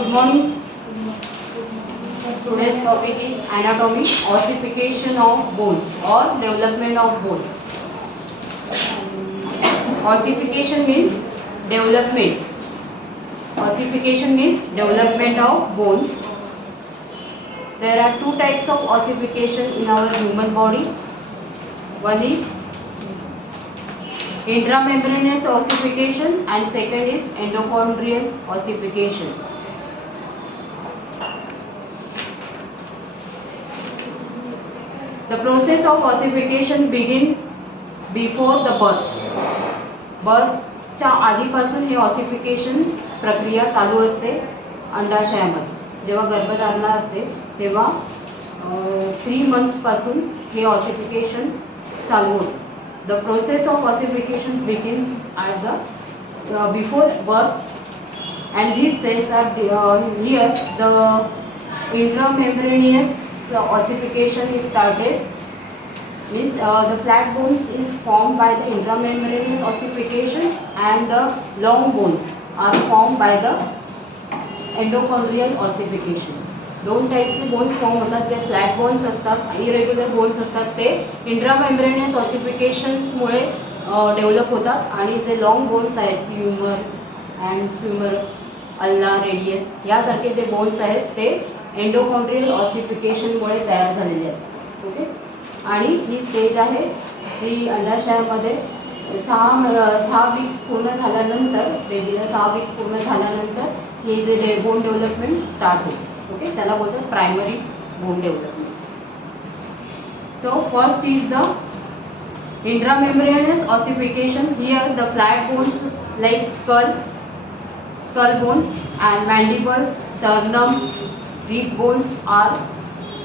Good morning. Today's topic is anatomy, ossification of bones or development of bones. Ossification means development. Ossification means development of bones. There are two types of ossification in our human body. One is intramembranous ossification and second is endochondrial ossification. The process of ossification begins before the birth. बर्थच्या आधीपासून हे ऑसिफिकेशन प्रक्रिया चालू असते अंडाशयामध्ये. जेव्हा गर्भधारणा असते तेव्हा 3 monthsपासून हे ऑसिफिकेशन चालू होतं. The process of ossification begins at the before birth and these cells are here. The intramembranous ossification is started. Means the flat bones is formed by the intramembranous ossification and the long bones are formed by the endochondrial ossification. दोन टाइप्सचे bones form होतात. जे flat bones असतात, irregular bones असतात, ते इंट्रामेम्ब्रेनियस ऑसिफिकेशन्समुळे डेव्हलप होतात आणि जे लॉंग बोन्स आहेत फ्युमर्स अँड फ्युमर अल्ला रेडियस यासारखे जे बोन्स आहेत ते एंडोकॉन्ड्रियल ऑसिफिकेशनमुळे तयार झालेले असतात. ओके. आणि ही स्टेज आहे जी अंडाशयामध्ये 6 वीक्स पूर्ण झाल्यानंतर, बेबीला 6 वीक्स पूर्ण झाल्यानंतर हे जे बोन डेव्हलपमेंट स्टार्ट होते. ओके. त्याला बोलतात primary bone development. So first is the intramembranous ossification. Here the flat bones like skull bones and mandibles, sternum, rib bones are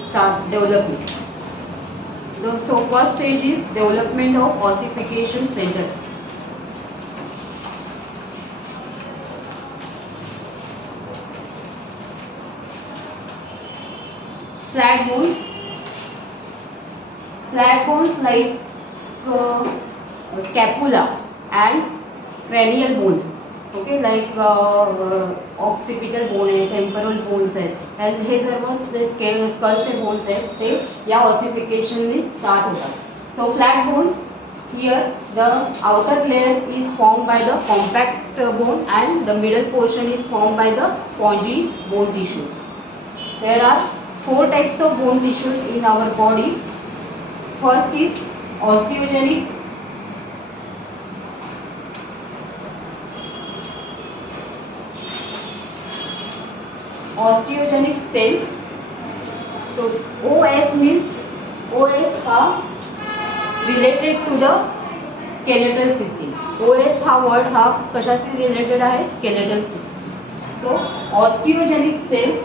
start developing. So first stage is development of ossification center. Flat bones like scapula and cranial bones. Okay, like occipital bone आहे, temporal bones आहेत, हे सर्व जे स्कलचे बोन्स आहेत ते या ऑसिफिकेशनने start होतात. So flat bones, here the outer layer is form by the compact bone and the middle portion is form by the spongy bone tissues. There are 4 types of bone tissues in our body. First is osteogenic, cells. So OS means OS हा related to the skeletal system. OS हा word हा कशाशी related आहे? Skeletal system. So osteogenic cells,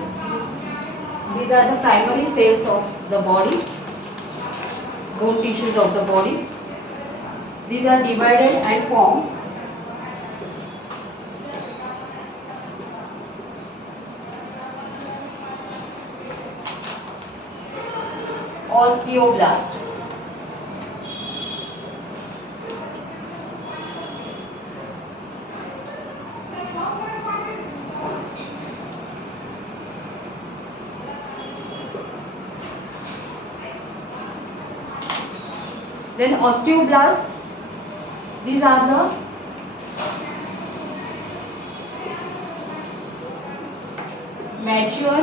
these are the primary cells of the body, bone tissues of the body. These are divided and formed osteoblast. Then osteoblast, these are the mature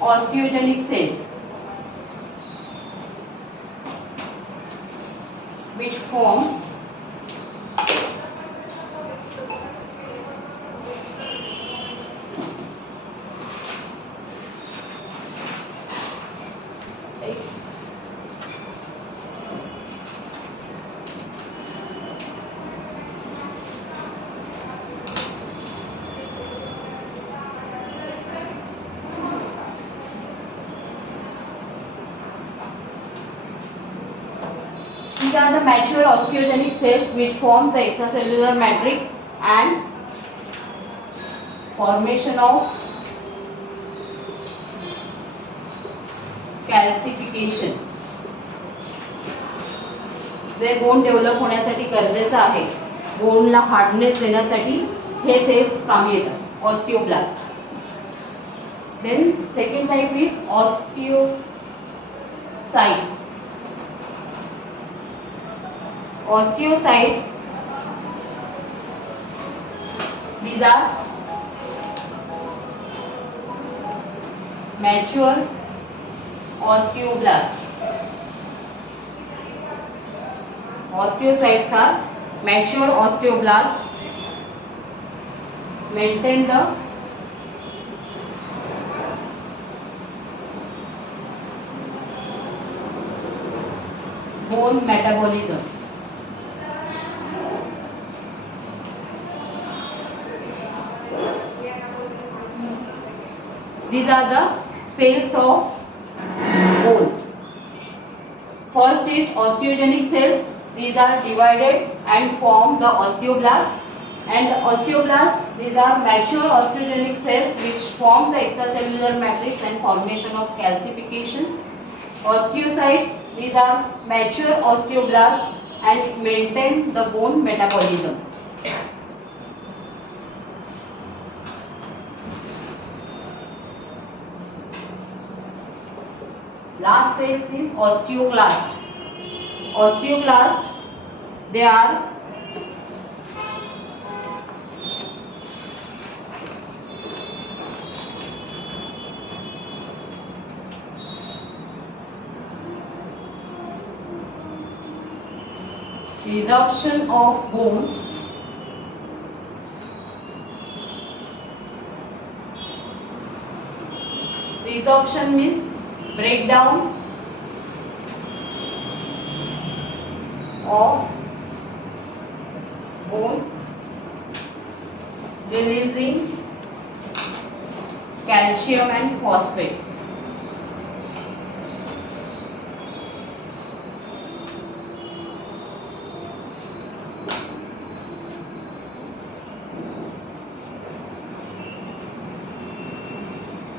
osteogenic cells which form these are the mature osteogenic cells which form the extracellular matrix and formation of calcification. J bone develop होण्यासाठी गरजेचं आहे, बोनला हार्डनेस देण्यासाठी हे सेल्स कामी येतात. osteoblast. Then second type is osteocytes. Osteocytes, these are mature osteoblast. Osteocytes are mature osteoblast, maintain the bone metabolism. These are the cells of bones. First is osteogenic cells. These are divided and form the osteoblast. And the osteoblast, these are mature osteogenic cells which form the extracellular matrix and formation of calcification. Osteocytes, these are mature osteoblasts and maintain the bone metabolism. Last cells is osteoclast. Osteoclast, they are resorption of bones. Resorption means breakdown of bone, releasing calcium and phosphate.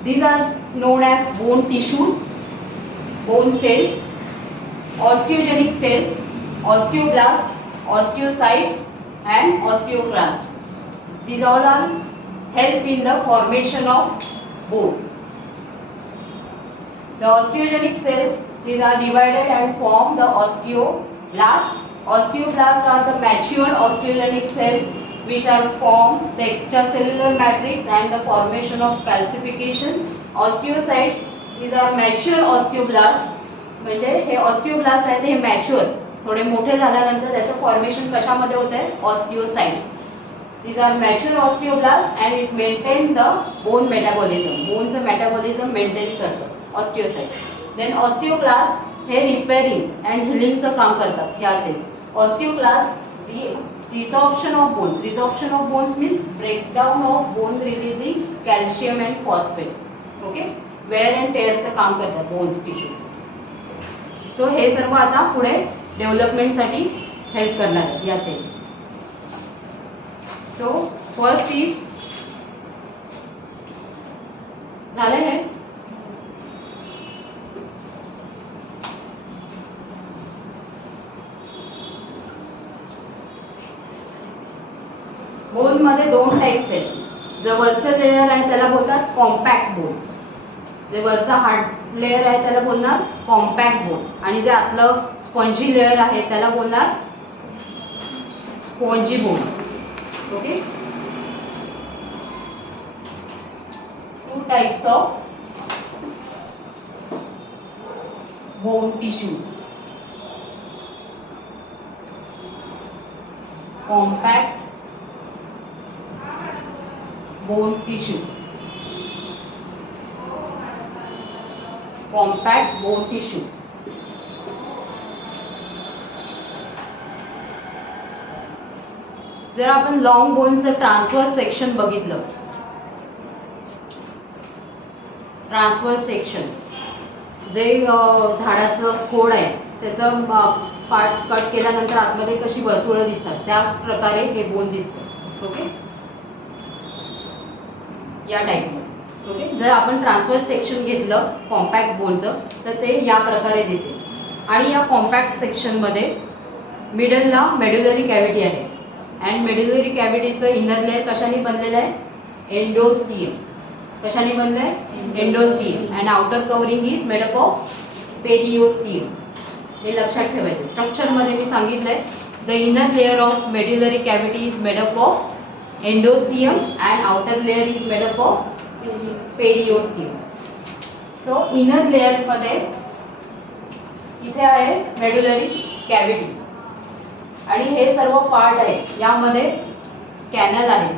These are known as bone tissues, bone cells, osteogenic cells, osteoblasts, osteocytes and osteoclast. These all are help in the formation of bones. The osteogenic cells, these are divided and form the osteoblast. Osteoblasts are the mature osteogenic cells which are form the extracellular matrix and the formation of calcification. Osteocytes, these are mature osteoblasts. म्हणजे हे ऑस्टिओब्लास्ट आहे हे मॅच्युअर थोडे मोठे झाल्यानंतर त्याचं फॉर्मेशन कशामध्ये होत आहे ऑस्टिओसाइट्स. These are mature osteoblasts and it maintain the bone metabolism. बोनचं मेटाबॉलिझम मेंटेन करतं ऑस्टिओसाइट्स. देन ऑस्टिओक्लास्ट हे रिपेअरिंग अँड हिलिंगचं काम करतात ह्या cells. Osteoclast resorption of bones. Resorption of bones means breakdown of bone releasing calcium and phosphate. Okay, wear and tear चं काम करतात बोन्स टिश्यूज. सो हे सर्व आता पुढे डेव्हलपमेंटसाठी हेल्प करणार आहेत या सेल्स. सो फर्स्ट इज झालं हे बोन मध्ये दोन टाइप्स आहेत. जो वरचं लेयर आहे त्याला बोलतात कॉम्पॅक्ट बोन. जे वरचा हार्ड लेयर आहे त्याला बोलणार कॉम्पॅक्ट बोन आणि जे आतलं स्पॉन्जी लेयर आहे त्याला बोलणार spongy bone. Okay, two types of bone tissues. Compact bone tissue. Compact bone tissue. जर आपण लॉंग बोनचं ट्रान्सवर्स सेक्शन बघितलं, ट्रान्सवर्स सेक्शन जे झाडाचं खोड आहे त्याचं पार्ट कट केल्यानंतर आतमध्ये कशी वर्तुळं दिसतात त्या प्रकारे हे बोन दिसतं. ओके, या टाईपमध्ये. ओके, जर आपण ट्रान्सवर्स सेक्शन घेतलं कॉम्पॅक्ट बोनचं तर ते या प्रकारे दिसेल. आणि या कॉम्पॅक्ट सेक्शनमध्ये मिडलला मेड्युलरी कॅव्हिटी आहे अँड मेड्युलरी कॅव्हिटीचं इनर लेअर कशाने बनलेलं आहे एंडोस्टियम. कशाने बनलं आहे? Endosteum. And outer covering is made up of periosteum. हे लक्षात ठेवायचं. स्ट्रक्चरमध्ये मी सांगितलंय the inner layer of medullary cavity is made up of endosteum and outer layer is made up of periosteum. So inner लेअरमध्ये इथे आहे मेड्युलरी कॅव्हिटी आणि हे सर्व पार्ट आहे. यामध्ये कॅनल आहे.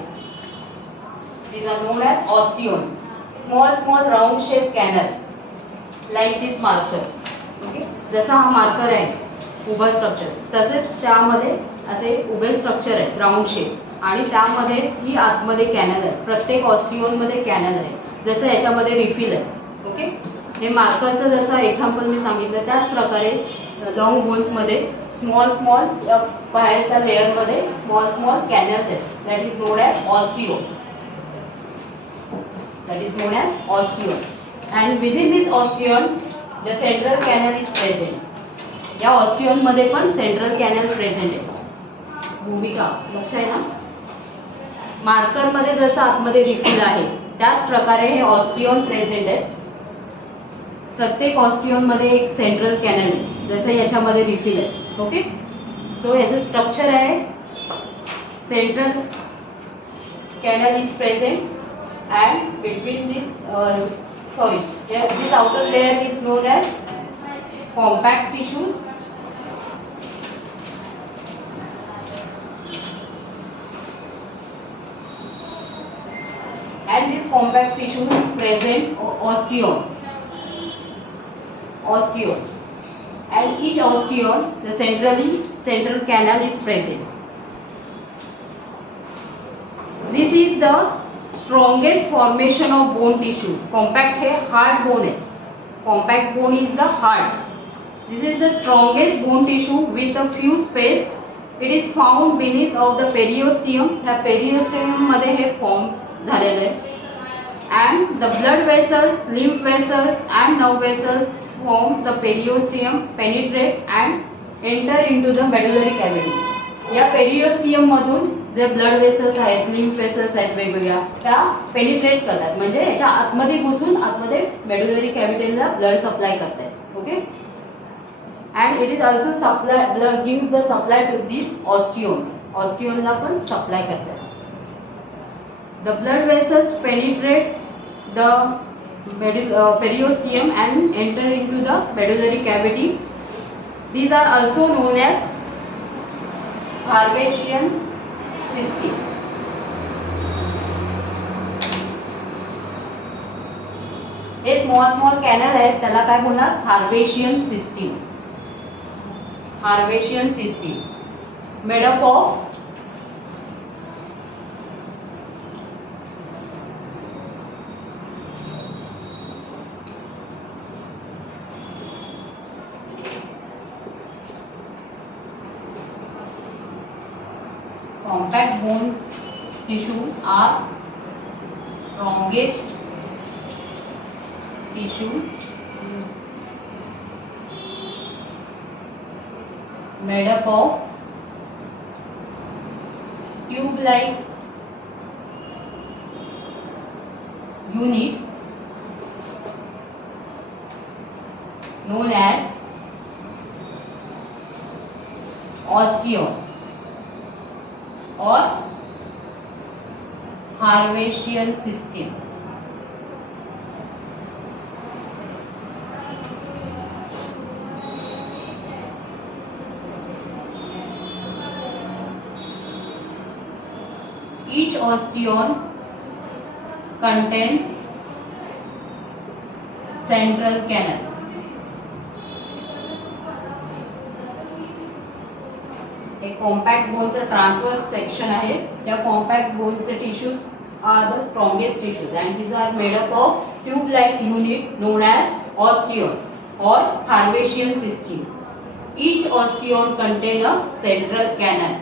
these are known as osteons. Small round shape canal like this marker. Okay, जसा हा मार्कर आहे उभा स्ट्रक्चर, तसेच त्यामध्ये असे उभे स्ट्रक्चर आहे राऊंड शेप आणि त्यामध्ये ही आतमध्ये कॅनल आहे. प्रत्येक ऑस्टिओनमध्ये कॅनल आहे. जसं याच्यामध्ये रिफिल आहे. ओके, हे मार्करचं जसं एक्झाम्पल मी सांगितलं त्याच प्रकारे लॉंग बोन्समध्ये स्मॉल बाहेरच्या लेअरमध्ये स्मॉल कॅनल्स आहेत. That is known as osteon. That is known as osteon. And within this osteon, the central canal is present. या osteon मध्ये पण central canal present आहे. भूमिका लक्ष आहे ना? मार्कर मध्ये जसं आतमध्ये रिफिल आहे त्याच प्रकारे हे osteon present आहे. प्रत्येक osteon मध्ये एक central canal आहे जसं याच्यामध्ये रिफिल आहे. ओके, सो याचं स्ट्रक्चर आहे central canal is present. And between this this outer layer is known as compact tissues. And this compact tissue present osteon. And each osteon, the central canal is present. This is the strongest formation of bone tissues. Compact है, hard bone है. Compact bone is the hard. This is the strongest bone tissue with a few space. It is found beneath of the periosteum. ह्या periosteum मध्ये हे फॉर्म झालेलं आहे. And the blood vessels, lymph vessels and nerve vessels from the periosteum penetrate and enter into the medullary cavity. या पेरिओस्टियम मधून जे blood vessels आहेत, lymph vessels आहेत वेगवेगळ्या, त्या पेनिट्रेट करतात. म्हणजे याच्या आतमध्ये घुसून आतमध्ये मेड्युलरी कॅव्हिटीला ब्लड सप्लाय करतात. Okay, and it is also supply blood gives the supply to this osteons. ऑस्टिओनला पण सप्लाय करतात. The blood vessels penetrate the periosteum and enter into the medullary cavity. These are also known as Harvesian system. हे small canal आहेत त्याला काय बोलणार? Haversian system. Haversian system made up of compact bone tissues are strongest tissues made up of tube-like unit known as osteon or Harvesian system. Each osteon contains central canal. एक compact बोनचं transverse section आहे. त्या compact बोनचे tissues are the strongest tissues and these are made up of tube-like unit known as osteon or Harvesian system. Each osteon contains a central canal.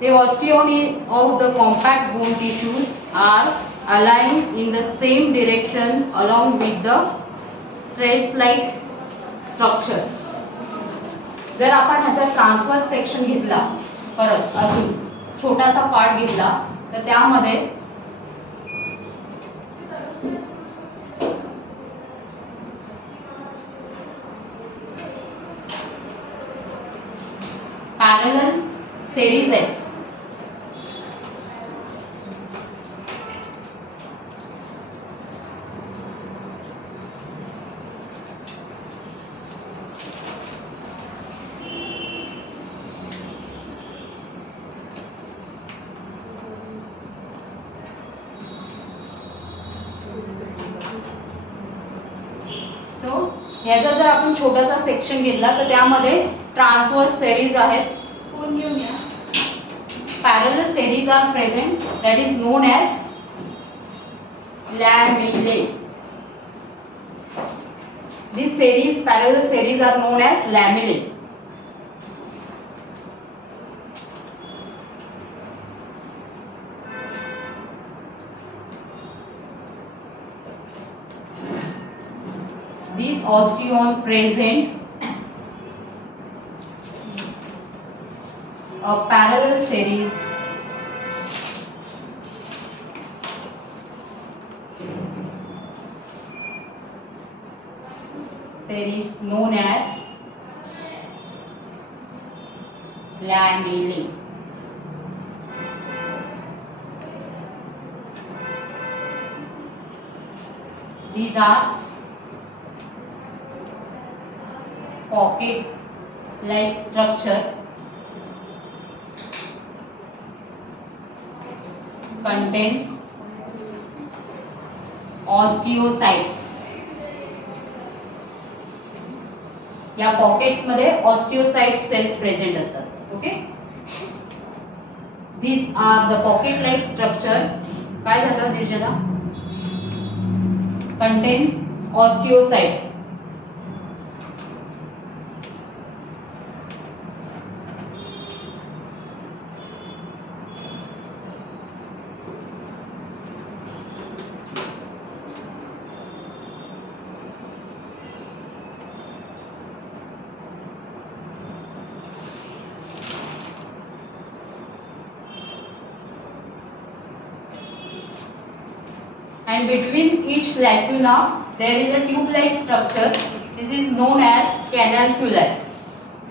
The osteon of the compact bone tissues are aligned in the same direction along with the stress-like structure. जर आपण ह्याचा transverse section घेतला परत अजून छोटासा पार्ट घेतला तर त्यामध्ये पॅरलल सेरीज आहे. सो ह्याचा जर आपण छोटासा सेक्शन घेतला तर त्यामध्ये ट्रान्सवर्स सेरीज आहेत. कोण घेऊन या. Parallel series are present that is known as lamellae. These series, parallel series are known as lamellae. These osteon present a parallel series known as lamellae. These are pocket-like structure contain osteocytes. या पॉकेट्स मध्ये ऑस्टिओसाइट sales present असतात. Okay. These are the pocket-like structure. काय झालं निर्जला? Contain osteocytes. And between each lacuna there is a tube-like structure. This is known as canaliculi.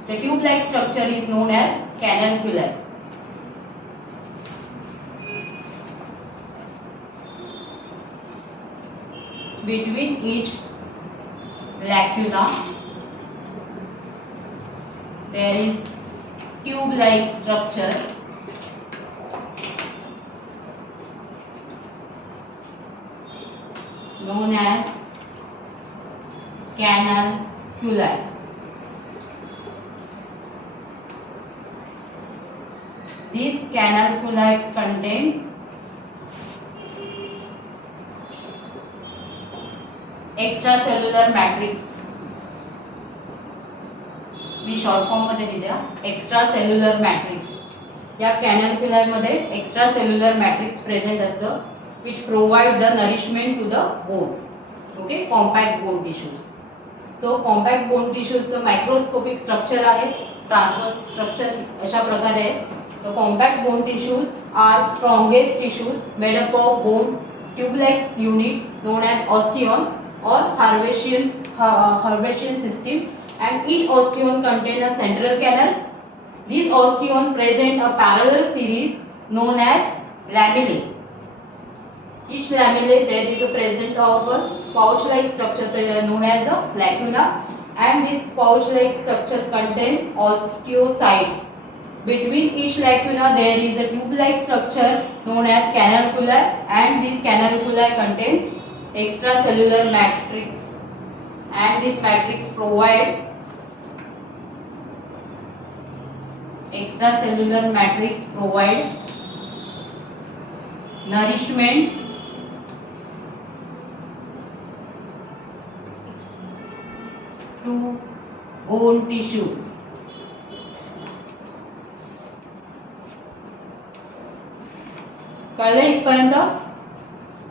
The tube-like structure is known as canaliculi. Between each lacuna there is tube-like structure known as canaliculi. These canaliculi contain extracellular matrix. Me short form मध्ये लिहिल्या extracellular matrix. या कॅनालिक्युलाय मध्ये extracellular matrix present असतं which provide the nourishment to the bone. Okay, compact bone tissues. So compact bone tissues चं microscopic structure आहे, transverse structure अशा प्रकारे आहे. The compact bone tissues are strongest tissues made up of bone tube-like unit known as osteon or Herbaceous system, and each osteon contain a central canal. These osteon present a parallel series known as lamellae. Each lamellae there is a present of a pouch-like structure known as a lacuna, and this pouch-like structures contain osteocytes. Between each lacuna there is a tube-like structure known as canaliculi, and these canaliculi contain extracellular matrix, and this matrix provide nourishment to bone tissues. कळलं इथपर्यंत?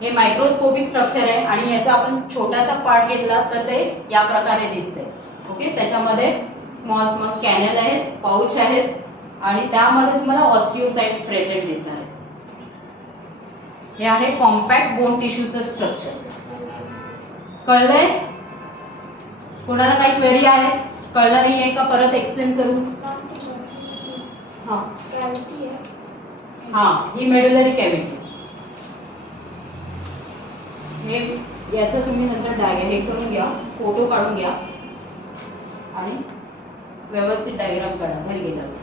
हे microscopic structure आहे आणि याचा आपण छोटासा पार्ट घेतला तर ते या प्रकारे दिसते. ओके. त्याच्यामध्ये स्मॉल स्मॉल कॅनल आहेत, पाउच आहेत, आणि त्यामध्ये तुम्हाला ऑस्टिओसाइट्स प्रेझेंट दिसणार आहे. हे आहे कॉम्पॅक्ट बोन टिश्यूचं स्ट्रक्चर. कळलंय? कोणाला काही क्वेरी आहे? कळलं नाही आहे का? परत एक्सप्लेन करू? हां हां, ही मेडुलरी कॅव्हिटी. हे याचं तुम्ही नंतर हे करून घ्या, फोटो काढून घ्या आणि व्यवस्थित डायग्राम काढा घरी गेल्यावर.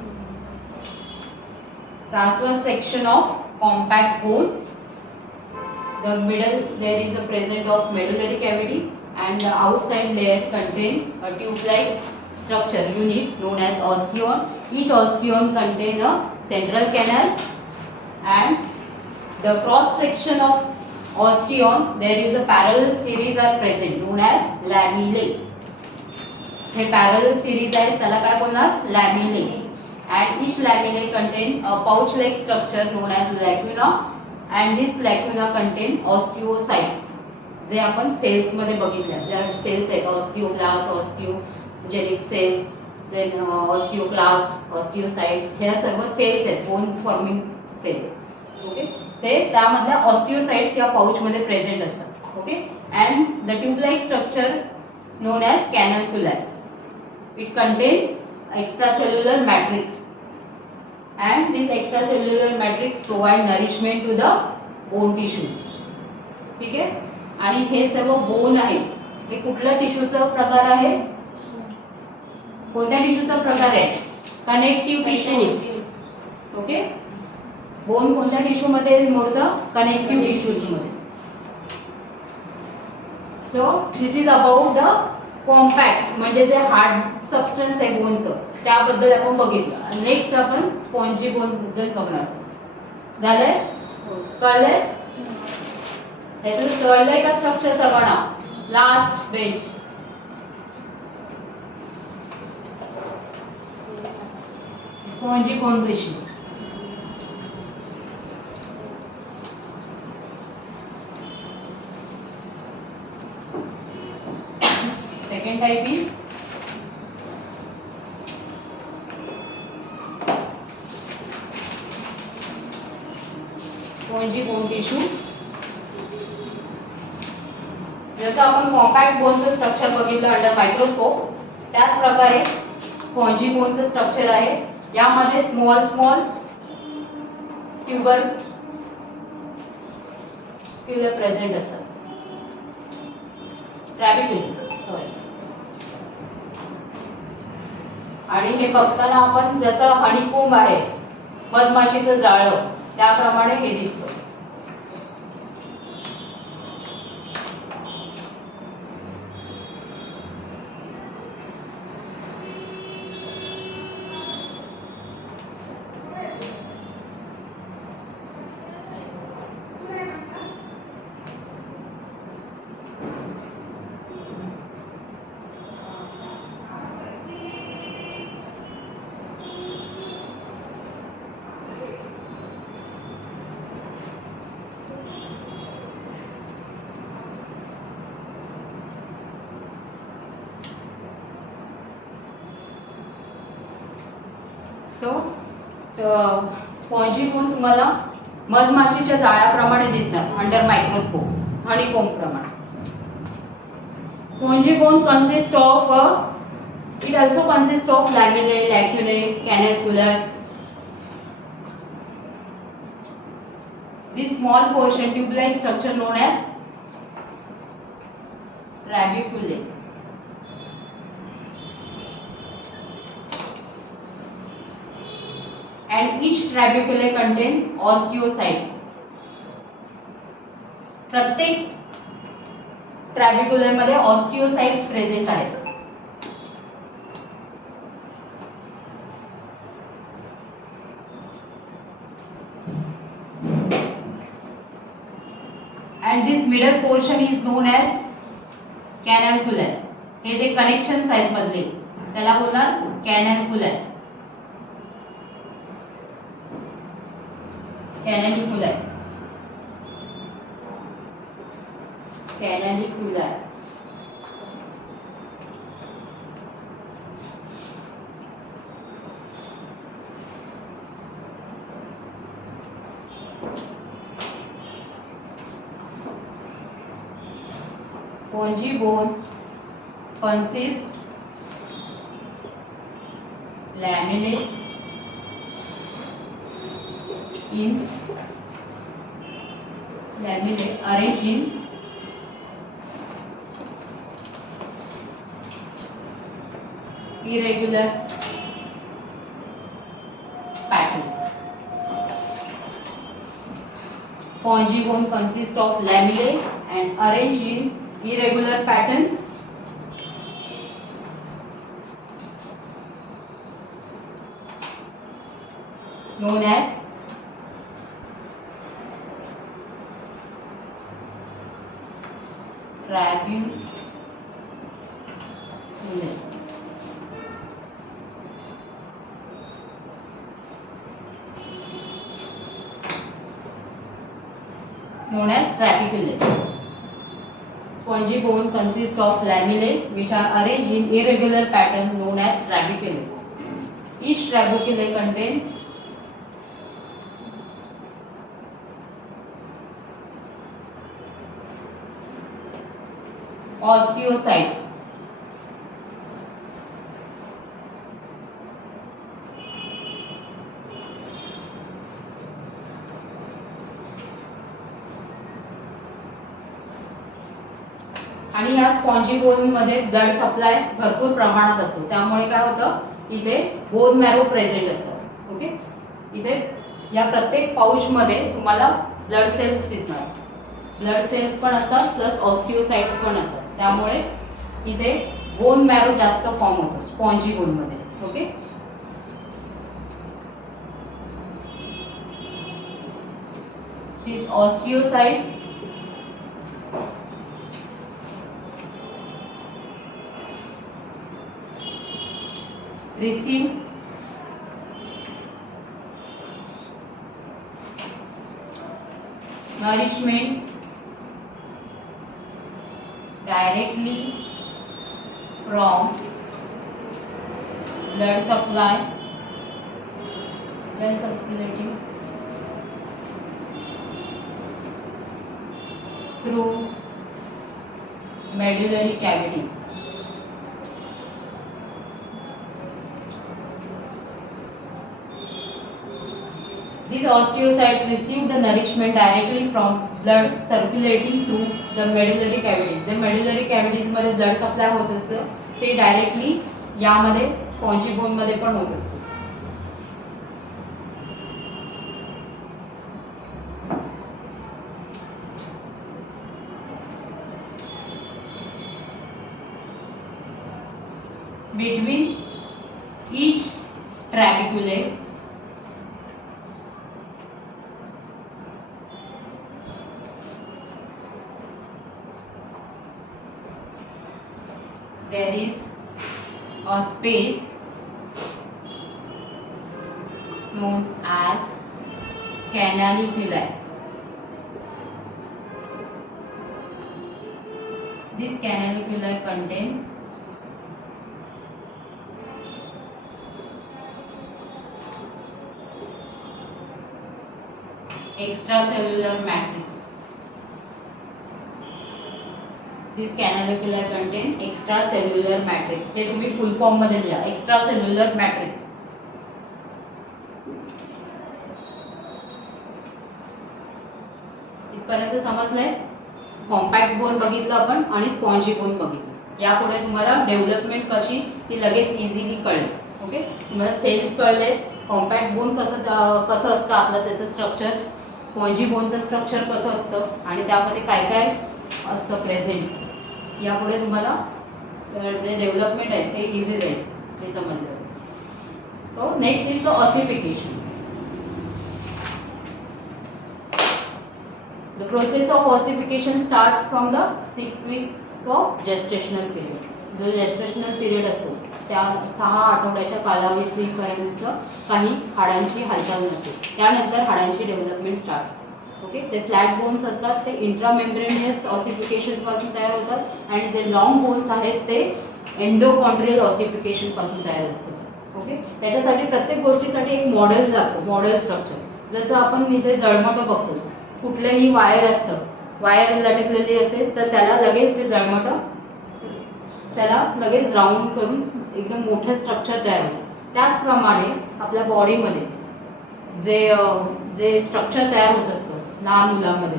Transverse section of compact bone. The middle there is a present of medullary cavity and the outside layer contain a tube-like structure unit known as osteon. Each osteon contain a central canal and the cross section of osteon there is a parallel series are present known as lamellae. Hey parallel series आहे त्याला काय बोलणार? Lamellae. And each lamellae contain a pouch-like structure known as lacuna and this lacuna contain osteocytes. जे आपण सेल्स मध्ये बघितल्या, ज्या सेल्स आहेत ऑस्टिओब्लास्ट, ऑस्टिओजेनिक सेल्स, देन ऑस्टिओक्लास्ट, ऑस्टिओसाइट्स, ह्या सर्व सेल्स आहेत, बोन फॉर्मिंग सेल्स. ओके, ते त्यामधल्या ऑस्टिओसाइट्स या पाउच मध्ये प्रेझेंट असतात. Okay, and the tube like structure known as canaliculi. It contains extracellular matrix and this extracellular matrix provide nourishment to the bone tissues. ठीक आहे, आणि हे सर्व बोन आहे. हे कुठल्या टिश्यूचा प्रकार आहे? कोणत्या टिश्यूचा प्रकार आहे? Connective tissues. ओके, बोन कोणत्या टिश्यू मध्ये मोडतं? कनेक्टिव्ह टिश्यूज मध्ये. So this is about the compact म्हणजे जे हार्ड सबस्टन्स आहे बोनचं त्याबद्दल आपण बघितलं. नेक्स्ट आपण स्पॉन्जी बोन बद्दल बघणार. झालंय? कळलंय? याचं कळलंय का स्ट्रक्चर सगळा? Last bench. स्पॉन्जी बोन पेशी. Second type is spongy bone tissue. जसं आपण कॉम्पॅक्ट बोनचं स्ट्रक्चर बघितलं अंडर मायक्रोस्कोप, त्याच प्रकारे स्पॉन्जी बोनचं स्ट्रक्चर आहे. यामध्ये स्मॉल स्मॉल ट्यूबर प्रेझेंट असतात. ट्रॅबिक्युले सॉरी. आणि हे बघताना आपण जसं हनीकोंब आहे, मधमाशीचं जाळं, त्याप्रमाणे हे दिसतं. सो स्पॉन्जी बोन तुम्हाला मधमाशीच्या जाळ्याप्रमाणे दिसतात अंडर मायक्रोस्कोप, हनीकोंब प्रमाणे. Spongy bone consist of it also consist of lamellae, lacunae, canalicular. This small portion tube-like structure known as trabeculae. And each trabeculae contain osteocytes. प्रत्येक ट्रॅबिक्युले मध्ये ऑस्टिओसाइट्स प्रेझेंट आहेत. And this middle portion is known as canaliculi. हे जे connections आहेत मधले त्याला बोलतात कॅनॅल्क्युलाय. कॅनॅलिक्युलाय. कॅनॅलिक्युलाय. Spongy bone consists lamellae arranged in irregular pattern. Spongy bone consists of lamellae and arranged in irregular pattern. Known as trabeculae. Known as trabeculae. Spongy bone consists of lamellae which are arranged in irregular pattern known as trabeculae. Each trabeculae contains osteocytes. आणि ह्या spongy bone मध्ये blood supply भरपूर प्रमाणात असतो, त्यामुळे काय होतं इथे बोन मॅरो प्रेझेंट असतात. ओके, इथे या प्रत्येक पाउच मध्ये तुम्हाला ब्लड सेल्स दिसणार. ब्लड सेल्स पण असतात प्लस ऑस्टिओसाइट्स पण असतात, त्यामुळे इथे बोन मॅरो जास्त फॉर्म होतो स्पॉन्जी बोन मध्ये. Okay, these osteocytes receive nourishment directly from blood circulating through medullary cavities. These osteocytes receive the nourishment directly from blood circulating through the medullary cavities. J medullary cavities मध्ये blood supply होत असतं ते डायरेक्टली यामध्ये spongy bone मध्ये पण होत असतं. Between each trabeculae there is a space known as canaliculi. This canaliculi contain extracellular matrix. This canaliculi contain extracellular matrix. हे तुम्ही फुल फॉर्म मध्ये लिहा, extracellular matrix. इथपर्यंत समजलंय? कॉम्पॅक्ट बोन बघितलं आपण आणि स्पॉन्जी बोन बघितलं. यापुढे तुम्हाला डेव्हलपमेंट कशी ती लगेच इझिली कळेल. ओके, तुम्हाला सेल्स कळले, कॉम्पॅक्ट बोन कसं असतं आपलं त्याचं स्ट्रक्चर, स्पॉन्जी बोनचं स्ट्रक्चर कसं असतं आणि त्यामध्ये काय काय असतं प्रेझेंट. यापुढे तुम्हाला जे डेव्हलपमेंट आहे ते इझी जाईल ते समजलं. So next is the ossification. The process of ossification starts from the 6 weeks of gestational period. जो gestational period असतो त्या 6 आठवड्याच्या कालावधीपर्यंत काही हाडांची हालचाल नसते, त्यानंतर हाडांची डेव्हलपमेंट स्टार्ट. ओके, ते फ्लॅट बोन्स असतात ते इंट्रामेम्ब्रेनियस ऑसिफिकेशन पासून तयार होतात आणि जे लॉंग बोन्स आहेत ते एंडोकॉन्ड्रियल ऑसिफिकेशन पासून तयार होतात. ओके, त्याच्यासाठी प्रत्येक गोष्टीसाठी एक मॉडेल लागतो, मॉडेल स्ट्रक्चर. जसं आपण इथे जळमटं बघतो, कुठलंही वायर असतं, वायर लटकलेली असते तर त्याला लगेच ते जळमटं त्याला लगेच राऊंड करून एकदम मोठं स्ट्रक्चर तयार होतं. त्याचप्रमाणे आपल्या बॉडीमध्ये जे जे स्ट्रक्चर तयार होत असतं लहान मुलांमध्ये,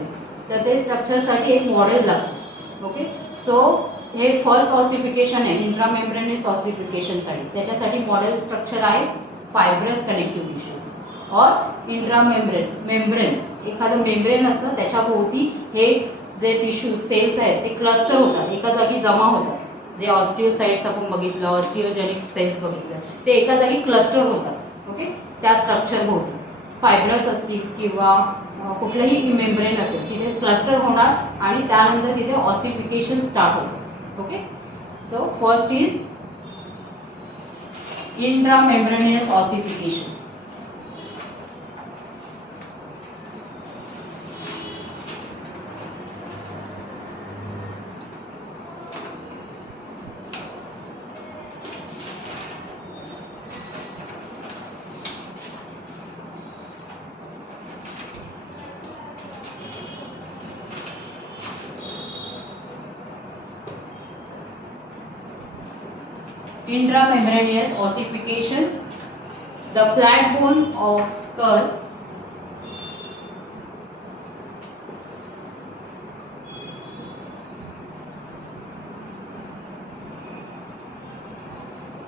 तर ते स्ट्रक्चरसाठी एक मॉडेल लागतं. ओके, सो हे फर्स्ट ऑसिफिकेशन आहे इंट्रामेम्ब्रेनस ऑसिफिकेशनसाठी. त्याच्यासाठी मॉडेल स्ट्रक्चर आहे फायब्रस कनेक्टिव्ह टिश्यूज और मेम्ब्रेन. एखादं मेम्ब्रेन असतं, त्याच्याभोवती हे जे टिश्यू सेल्स आहेत ते क्लस्टर होतात, एका जागी जमा होतात. जे ऑस्टिओसाइट्स आपण बघितलं, ऑस्टिओजेनिक सेल्स बघितलं, ते एका जागी क्लस्टर होतात. ओके, त्या स्ट्रक्चर भोवती फायब्रस असतील किंवा कुठलंही मेम्ब्रेन असेल तिथे क्लस्टर होणार आणि त्यानंतर तिथे ऑसिफिकेशन स्टार्ट होतं. Okay, so first is intramembranous ossification. Intramembranous ossification, the flat bones of skull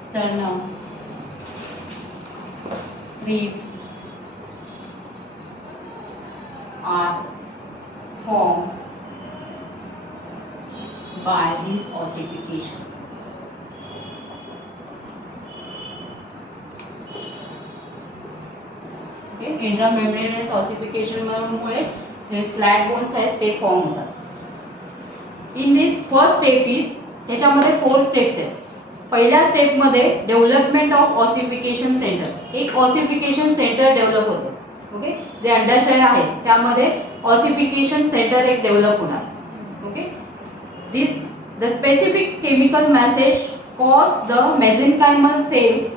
sternum, ribs are formed by this ossification. Intramembranous ossification मुळे जे फ्लॅट बोन्स आहेत ते फॉर्म होतात. In this first step is, ह्याच्यामध्ये 4 steps आहेत. पहिल्या स्टेपमध्ये development of ossification centre, एक ऑसिफिकेशन सेंटर डेव्हलप होतं. ओके, जे अंडाशय आहे त्यामध्ये ऑसिफिकेशन सेंटर एक डेव्हलप होणार. Okay, this the specific chemical message cause the mesenchymal cells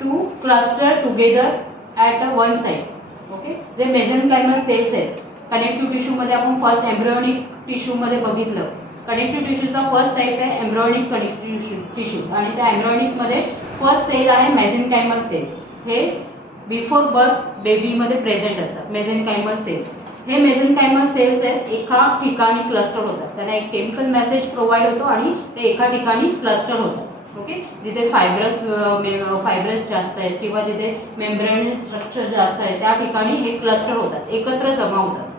to cluster together at one side. Okay, जे मेसेनकायमल सेल्स आहेत कनेक्टिव्ह टिश्यूमध्ये आपण फर्स्ट एम्ब्रियोनिक टिश्यूमध्ये बघितलं. कनेक्टिव्ह टिश्यूचा फर्स्ट टाईप आहे एम्ब्रियोनिक कनेक्टिव्ह टिश्यूज आणि त्या एम्ब्रियोनिकमध्ये फर्स्ट सेल आहे मेसेनकायमल सेल. हे बिफोर बर्थ बेबीमध्ये प्रेझेंट असतात मेसेनकायमल सेल्स. हे मेसेनकायमल सेल्स आहेत एका ठिकाणी क्लस्टर होतात, त्यांना एक केमिकल मेसेज प्रोव्हाइड होतो आणि ते एका ठिकाणी क्लस्टर होतात. ओके, जिथे फायब्रस जास्त आहेत किंवा जिथे मेम्ब्रेन स्ट्रक्चर जास्त आहे त्या ठिकाणी हे क्लस्टर होतात, एकत्र जमा होतात.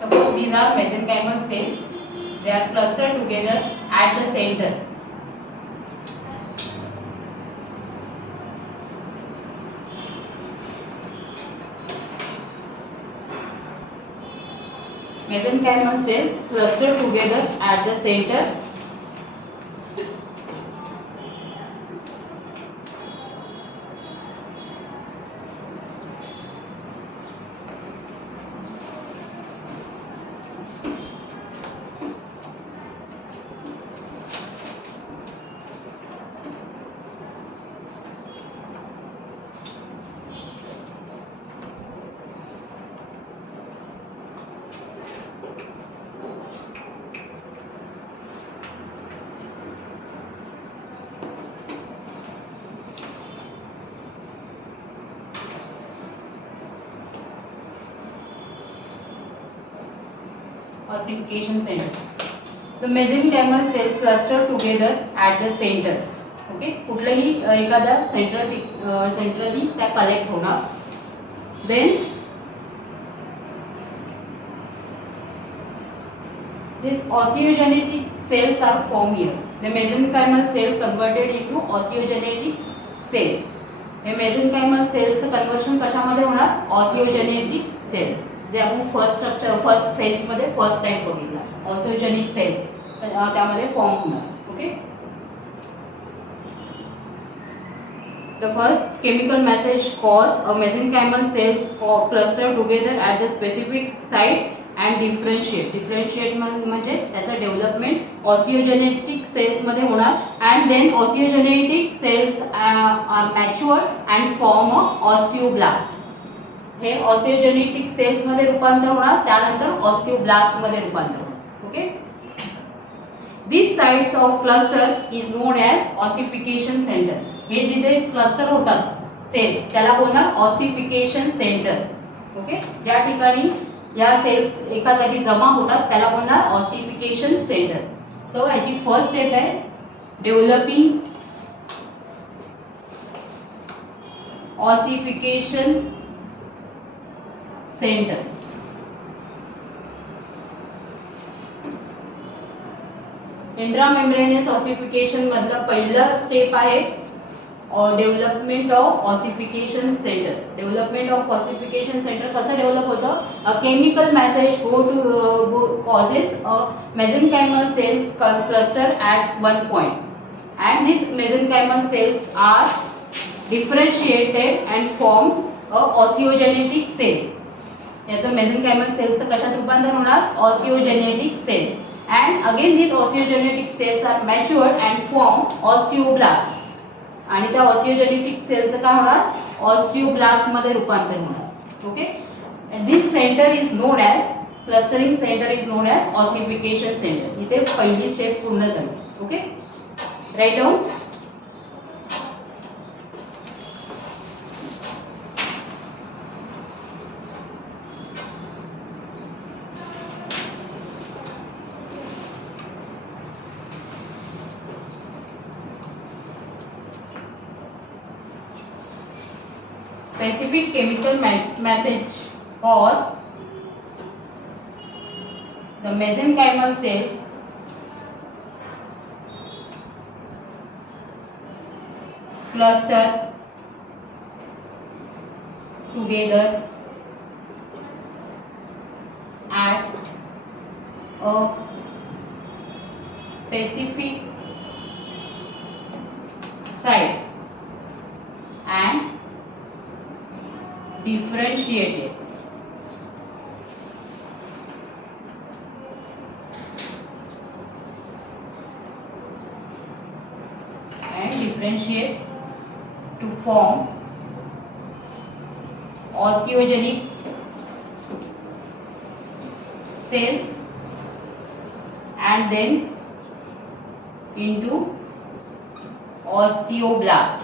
Suppose these are mesenchymal cells, they are clustered together at the center. Mesenchymal cells clustered together at the center. Ossification center. The mesenchymal cells cluster together at the center. Okay, कुठलेही एखाद्या सेंट्रली त्या कलेक्ट होणार. Then these osteogenetic cells are formed here. The mesenchymal cell converted into osteogenetic cells. हे मेसेनकायमल सेल्सचं कन्वर्शन कशामध्ये होणार? ऑसिओजेनेटिक सेल्स, जे आपण फर्स्ट सेल्समध्ये फर्स्ट टाइम बघितला. ऑसिओजेनिक सेल्स त्यामध्ये फॉर्म होणार. Okay, the first chemical message cause a mesenchymal cells cluster together at the specific site and differentiate. Differentiate म्हणजे त्याचं डेव्हलपमेंट ऑसिओजेनेटिक सेल्समध्ये होणार. And then osteogenetic cells are mature and form a osteoblast. हे osteogenetic सेल्समध्ये रूपांतर होणार, त्यानंतर ऑस्टिओब्लास्टमध्ये रूपांतर होणार. Okay. This sites of cluster is known as ossification centre. हे जिथे क्लस्टर होतात सेल्स त्याला बोलणार ऑसिफिकेशन सेंटर. ओके. ज्या ठिकाणी या सेल्स एका जागी जमा होतात त्याला बोलणार ऑसिफिकेशन सेंटर. सो याची फर्स्ट स्टेप आहे developing ossification centre. Intramembranous ossification मधलं पहिलं स्टेप आहे development of ossification centre. Development of ossification centre कसं डेव्हलप होतं? A chemical message causes a mesenchymal cells cluster at one point, and these mesenchymal cells are differentiated and forms a osteogenetic cells. याचं mesenchymal cells कशात रूपांतर होणार? Osteogenetic cells. And again these osteogenetic cells are matured and form osteoblast. आणि त्या ऑस्टिओजेनेटिक सेलचं काय होणार? ऑस्टिओब्लास्ट मध्ये रूपांतर होणार. Okay. This centre is known as clustering centre is known as ossification centre. इथे पहिली स्टेप पूर्ण झाली. Okay. Write down. Specific chemical message cause the mesenchymal cells cluster together at a specific site and differentiated. To form osteogenic cells and then into osteoblast.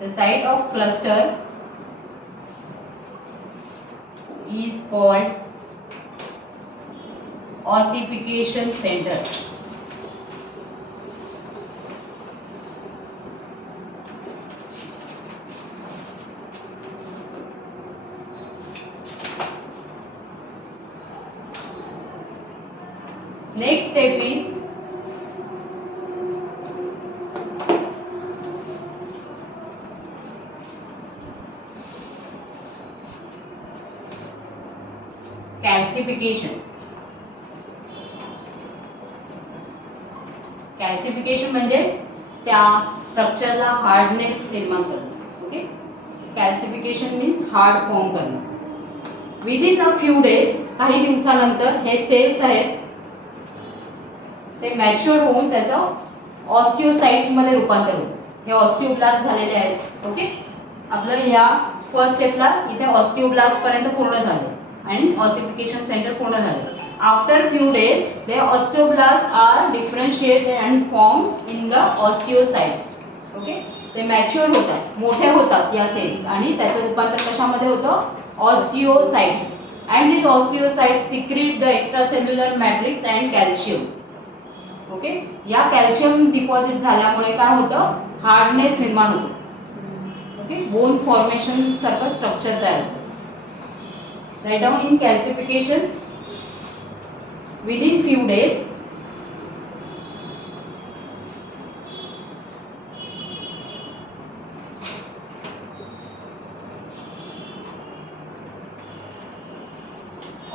The site of cluster is called ossification center. Next step is calcification. कॅल्सिफिकेशन म्हणजे त्या स्ट्रक्चरला हार्डनेस निर्माण करणं. ओके. कॅल्सिफिकेशन means hard form करणं. Within a few days, काही दिवसानंतर हे सेल्स आहेत ते मॅच्युअर होऊन त्याचं ऑस्टिओसाइट्स मध्ये रूपांतर होतं. हे ऑस्टिओब्लास्ट झालेले आहेत. ओके. आपलं या फर्स्ट स्टेपला इथे ऑस्टिओब्लास्ट पर्यंत पूर्ण झालं आणि ऑसिफिकेशन सेंटर पूर्ण झालं. After few days, the osteoblasts are differentiated and formed in the osteocytes. Okay. ते मॅच्युअर होतात, मोठे होतात या सेल्स आणि त्याचं रूपांतर कशामध्ये होतं? Osteocytes. And this osteocytes secrete the extracellular matrix and calcium. Okay. या कॅल्शियम डिपॉझिट झाल्यामुळे काय होतं? हार्डनेस निर्माण होतो. ओके. बोन फॉर्मेशन सारखं स्ट्रक्चर तयार होतं. Right down in calcification. Within few days,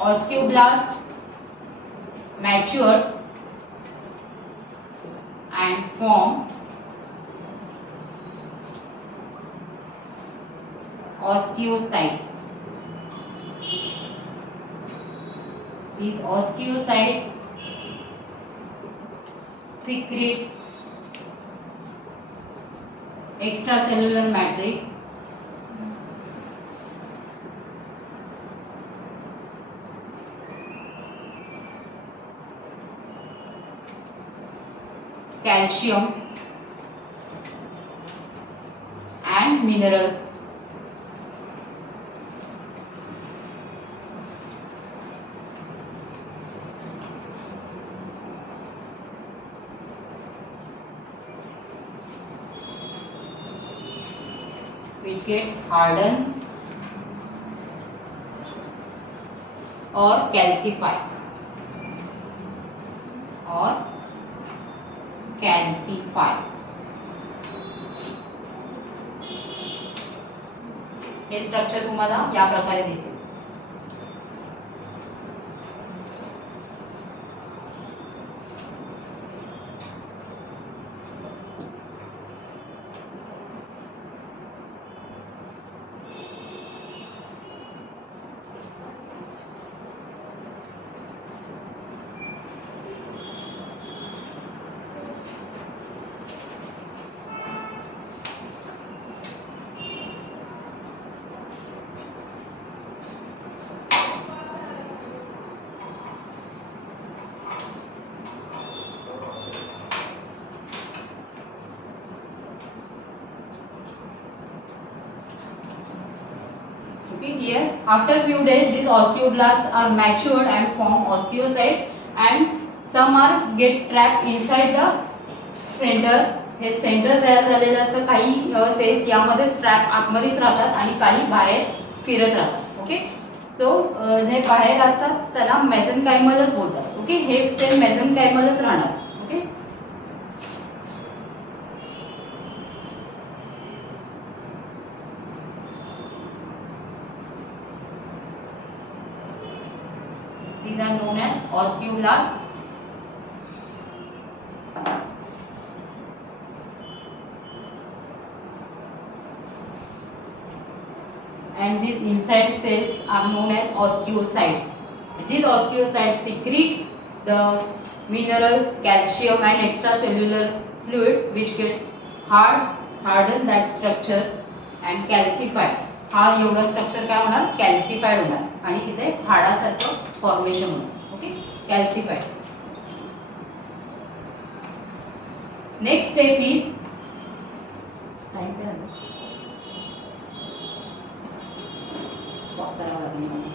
osteoblast matured and form osteocytes. These osteocytes secretes extracellular matrix calcium and minerals. Which get hardened or calcify or calcify. हे structure तुम्हाला या प्रकारे दिसेल. Okay, here after few days these osteoblasts are matured and form osteocytes, and some are get trapped inside the center. हे centre तयार झालेलं असतं. काही सेल्स यामध्ये ट्रॅप आतमध्येच राहतात आणि काही बाहेर फिरत राहतात. ओके, सो जे बाहेर असतात त्याला मेसेनकाइमलच बोलतात. ओके, हे सेल मेसेनकाइमलच राहणार. Okay, these are known as osteoblasts. And these inside cells are known as osteocytes. These osteocytes secrete the minerals, calcium and extracellular fluid which get harden that structure and calcify. हा एवढा स्ट्रक्चर काय होणार, कॅल्सिफाईड होणार आणि तिथे हाडासारखं फॉर्मेशन होणार. Okay, calcified. Next step is time पे आलं स्टॉप करावं लागेल मला.